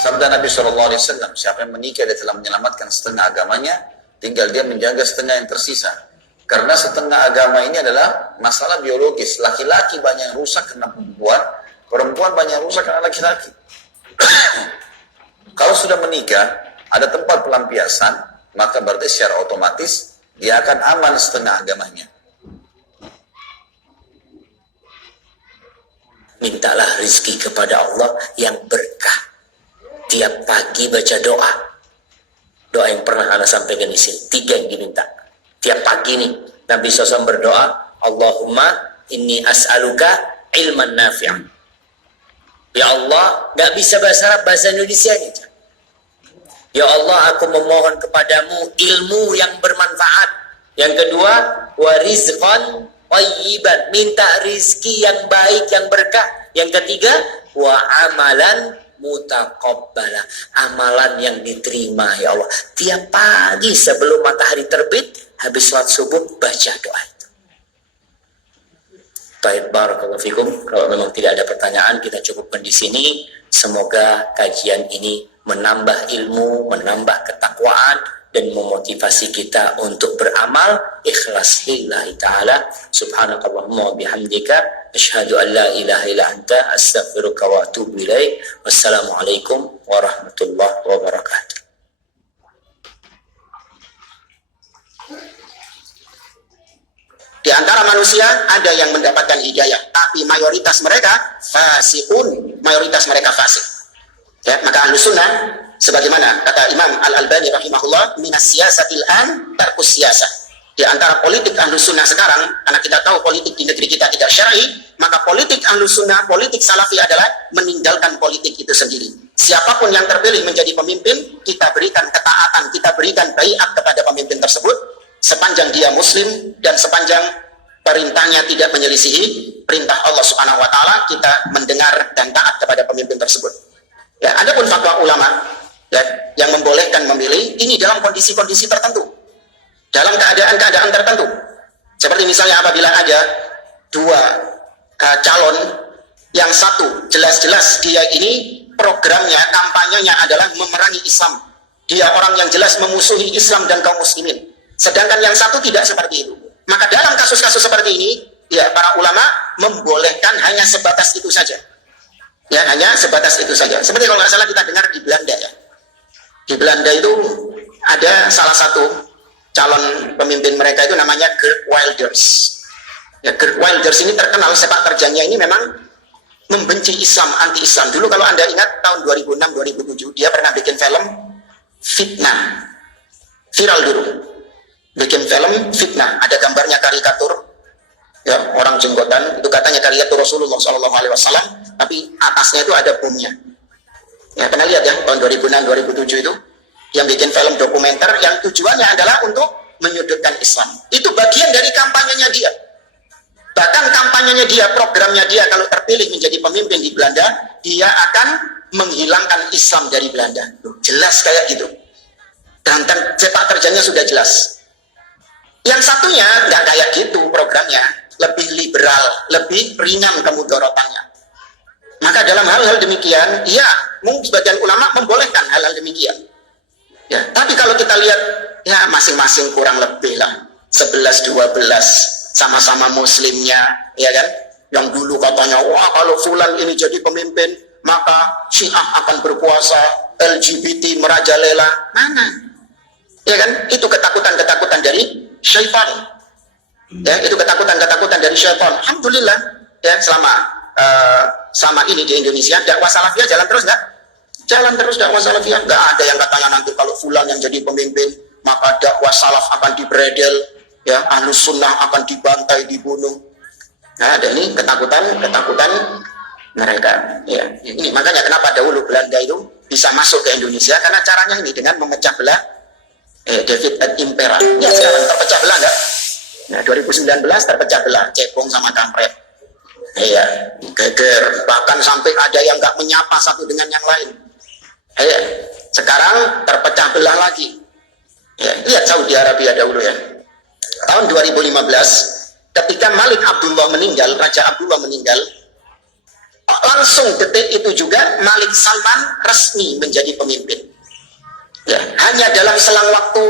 Sabda Nabi SAW, siapa yang menikah dia telah menyelamatkan setengah agamanya, tinggal dia menjaga setengah yang tersisa. Karena setengah agama ini adalah masalah biologis. Laki-laki banyak yang rusak karena perempuan, perempuan banyak yang rusak karena laki-laki. Kalau sudah menikah, ada tempat pelampiasan, maka berarti secara otomatis dia akan aman setengah agamanya. Mintalah rizki kepada Allah yang berkah. Tiap pagi baca doa. Doa yang pernah Anda sampaikan di sini. 3 yang diminta. Tiap pagi nih, Nabi SAW berdoa, Allahumma inni as'aluka ilman nafi'an. Ya Allah, gak bisa bahasa Arab, bahasa Indonesia aja. Ya Allah, aku memohon kepadamu ilmu yang bermanfaat. Yang kedua, wa rizqan thayyiban, minta rizki yang baik, yang berkah. Yang ketiga, wa amalan mutaqabbala, amalan yang diterima ya Allah. Tiap pagi sebelum matahari terbit, habis sholat subuh baca doa itu. Baik, barakallahu fikum. Kalau memang tidak ada pertanyaan, kita cukupkan di sini. Semoga kajian ini menambah ilmu, menambah ketakwaan, dan memotivasi kita untuk beramal ikhlas lillahi ta'ala. Subhanakallahumma wa bihamdika asyhadu an la ilaha illa anta astaghfiruka wa atubu ilaik. Wassalamualaikum warahmatullahi wabarakatuh. Di antara manusia ada yang mendapatkan hidayah, tapi mayoritas mereka fasikun, mayoritas mereka fasik. Ya, maka ahlu sunnah, sebagaimana kata Imam Al-Albani rahimahullah, minas siyasatil an tarkus siyasah. Di antara politik ahlu sunnah sekarang, karena kita tahu politik di negeri kita tidak syar'i, maka politik ahlu sunnah, politik salafi adalah meninggalkan politik itu sendiri. Siapapun yang terpilih menjadi pemimpin, kita berikan ketaatan, kita berikan baiat kepada pemimpin tersebut, sepanjang dia muslim dan sepanjang perintahnya tidak menyelisihi perintah Allah Subhanahu wa taala, kita mendengar dan taat kepada pemimpin tersebut. Ya, adapun fatwa ulama ya, yang membolehkan memilih ini dalam kondisi-kondisi tertentu, dalam keadaan-keadaan tertentu. Seperti misalnya apabila ada 2 calon, yang satu jelas-jelas dia ini programnya, kampanyenya adalah memerangi Islam. Dia orang yang jelas memusuhi Islam dan kaum muslimin. Sedangkan yang satu tidak seperti itu. Maka dalam kasus-kasus seperti ini, ya para ulama membolehkan hanya sebatas itu saja. Ya, hanya sebatas itu saja. Seperti kalau nggak salah kita dengar di Belanda ya. Di Belanda itu ada salah satu calon pemimpin mereka itu namanya Geert Wilders. Ya, Geert Wilders ini terkenal sepak terjangnya ini memang membenci Islam, anti-Islam. Dulu kalau Anda ingat tahun 2006-2007 dia pernah bikin film Fitnah. Viral dulu. Bikin film Fitnah, ada gambarnya karikatur. Ya, orang jenggotan itu katanya karikatur Rasulullah SAW, tapi atasnya itu ada bomnya. Ya, pernah lihat ya tahun 2006-2007 itu yang bikin film dokumenter yang tujuannya adalah untuk menyudutkan Islam. Itu bagian dari kampanyenya dia. Bahkan kampanyenya dia, programnya dia kalau terpilih menjadi pemimpin di Belanda, dia akan menghilangkan Islam dari Belanda. Jelas kayak gitu. Dan sepak terjangnya sudah jelas. Yang satunya nggak kayak gitu programnya, lebih liberal, lebih ringan kemudorotannya. Maka dalam hal-hal demikian, ya, mungkin sebagian ulama membolehkan hal-hal demikian. Ya, tapi kalau kita lihat, ya masing-masing kurang lebih lah, 11-12, sama-sama muslimnya, ya kan? Yang dulu katanya, wah kalau fulan ini jadi pemimpin, maka Syiah akan berkuasa, LGBT merajalela. Mana? Ya kan? Itu ketakutan-ketakutan dari syaitan. Ya, itu ketakutan-ketakutan dari syaitan. Alhamdulillah, ya selama ini di Indonesia dakwah salafiyah jalan terus nggak? Jalan terus dakwah salafiyah. Nggak ada yang katanya nanti kalau fulan yang jadi pemimpin maka dakwah salaf akan dibredel, ya ahlus sunnah akan dibantai, dibunuh. Nah, ada ini ketakutan mereka. Ya, ini makanya kenapa dahulu Belanda itu bisa masuk ke Indonesia, karena caranya ini dengan memecah belah David and Impera. Ya sekarang terpecah belah nggak? Nah 2019 terpecah belah, cebong sama kampret. Iya, geger, bahkan sampai ada yang nggak menyapa satu dengan yang lain. Iya, sekarang terpecah belah lagi. Ya, lihat Saudi Arabia dahulu ya. Tahun 2015, ketika Malik Abdullah meninggal, Raja Abdullah meninggal, langsung detik itu juga Malik Salman resmi menjadi pemimpin. Ya, hanya dalam selang waktu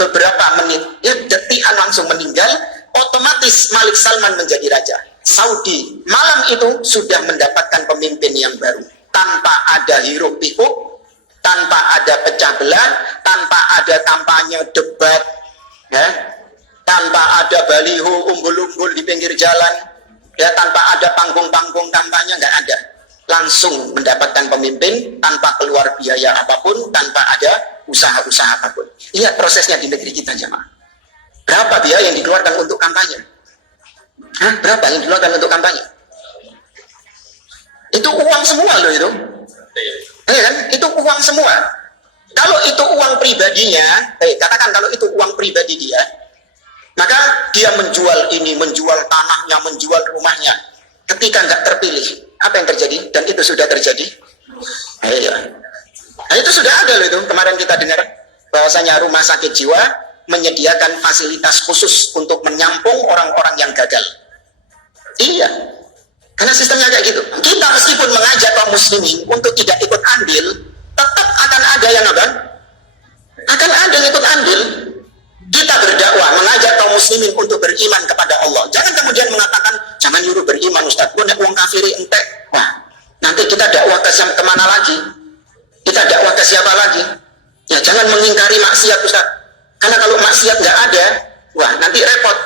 beberapa menit, ya detikan langsung meninggal, otomatis Malik Salman menjadi raja. Saudi malam itu sudah mendapatkan pemimpin yang baru, tanpa ada hiruk pikuk, tanpa ada pecah belah, tanpa ada kampanye debat, ya, tanpa ada baliho umbul-umbul di pinggir jalan, ya, tanpa ada panggung-panggung kampanye, nggak ada. Langsung mendapatkan pemimpin tanpa keluar biaya apapun, tanpa ada usaha-usaha apapun. Lihat prosesnya di negeri kita, jemaah. Berapa biaya yang dikeluarkan untuk kampanye? Hah? Berapa yang dikeluarkan untuk kampanye? Itu uang semua loh itu. Ya kan? Itu uang semua. Kalau itu uang pribadinya, katakan kalau itu uang pribadi dia, maka dia menjual ini, menjual tanahnya, menjual rumahnya. Ketika nggak terpilih, apa yang terjadi? Dan itu sudah terjadi. Ya. Nah, itu sudah ada loh itu. Kemarin kita dengar bahwasanya rumah sakit jiwa menyediakan fasilitas khusus untuk menyampung orang-orang yang gagal. Iya, karena sistemnya kayak gitu. Kita meskipun mengajak kaum muslimin untuk tidak ikut andil, tetap akan ada yang apa? Akan ada yang ikut andil. Kita berdakwah, mengajak kaum muslimin untuk beriman kepada Allah. Jangan kemudian mengatakan, jangan nyuruh beriman Ustaz, gue uang kafiri entek. Wah, nanti kita dakwah ke kemana lagi? Kita dakwah ke siapa lagi? Ya, jangan mengingkari maksiat Ustaz. Karena kalau maksiat nggak ada, wah nanti repot.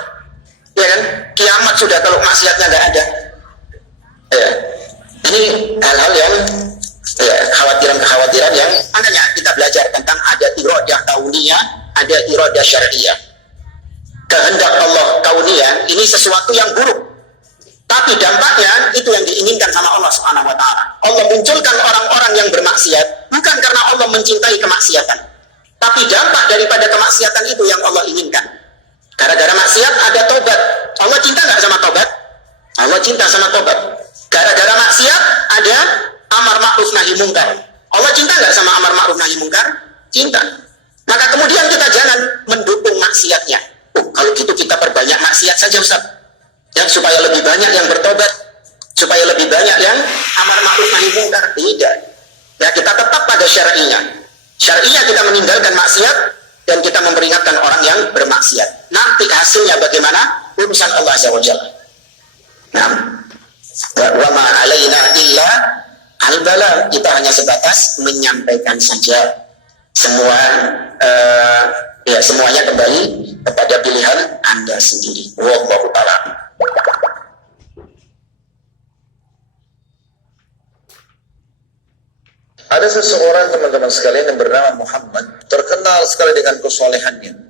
Ya kan? Kiamat sudah kalau maksiatnya nggak ada. Ya. Ini hal-hal yang kekhawatiran yang makanya kita belajar tentang ada iradah kauniyah, ada iradah syariah. Kehendak Allah kauniyah ini sesuatu yang buruk. Tapi dampaknya itu yang diinginkan sama Allah Subhanahu wa taala. Allah munculkan orang-orang yang bermaksiat bukan karena Allah mencintai kemaksiatan. Tapi dampak daripada kemaksiatan itu yang Allah inginkan. Gara-gara maksiat ada tobat. Allah cinta nggak sama tobat? Allah cinta sama tobat. Gara-gara maksiat ada amar ma'ruf nahi mungkar. Allah cinta nggak sama amar ma'ruf nahi mungkar? Cinta. Maka kemudian kita jangan mendukung maksiatnya. Kalau gitu kita perbanyak maksiat saja Ustaz. Ya, supaya lebih banyak yang bertobat, supaya lebih banyak yang amar ma'ruf nahi mungkar. Tidak. Ya, kita tetap pada syar'inya. Syar'inya kita meninggalkan maksiat dan kita memperingatkan orang yang bermaksiat. Nanti hasilnya bagaimana? Urusan Allah Azza wa Jalla. Nah, wa ma alaina illa al-bala. Kita hanya sebatas menyampaikan saja. Semuanya kembali kepada pilihan Anda sendiri. Wallahu ta'ala. Ada seseorang teman-teman sekalian yang bernama Muhammad, terkenal sekali dengan kesolehannya.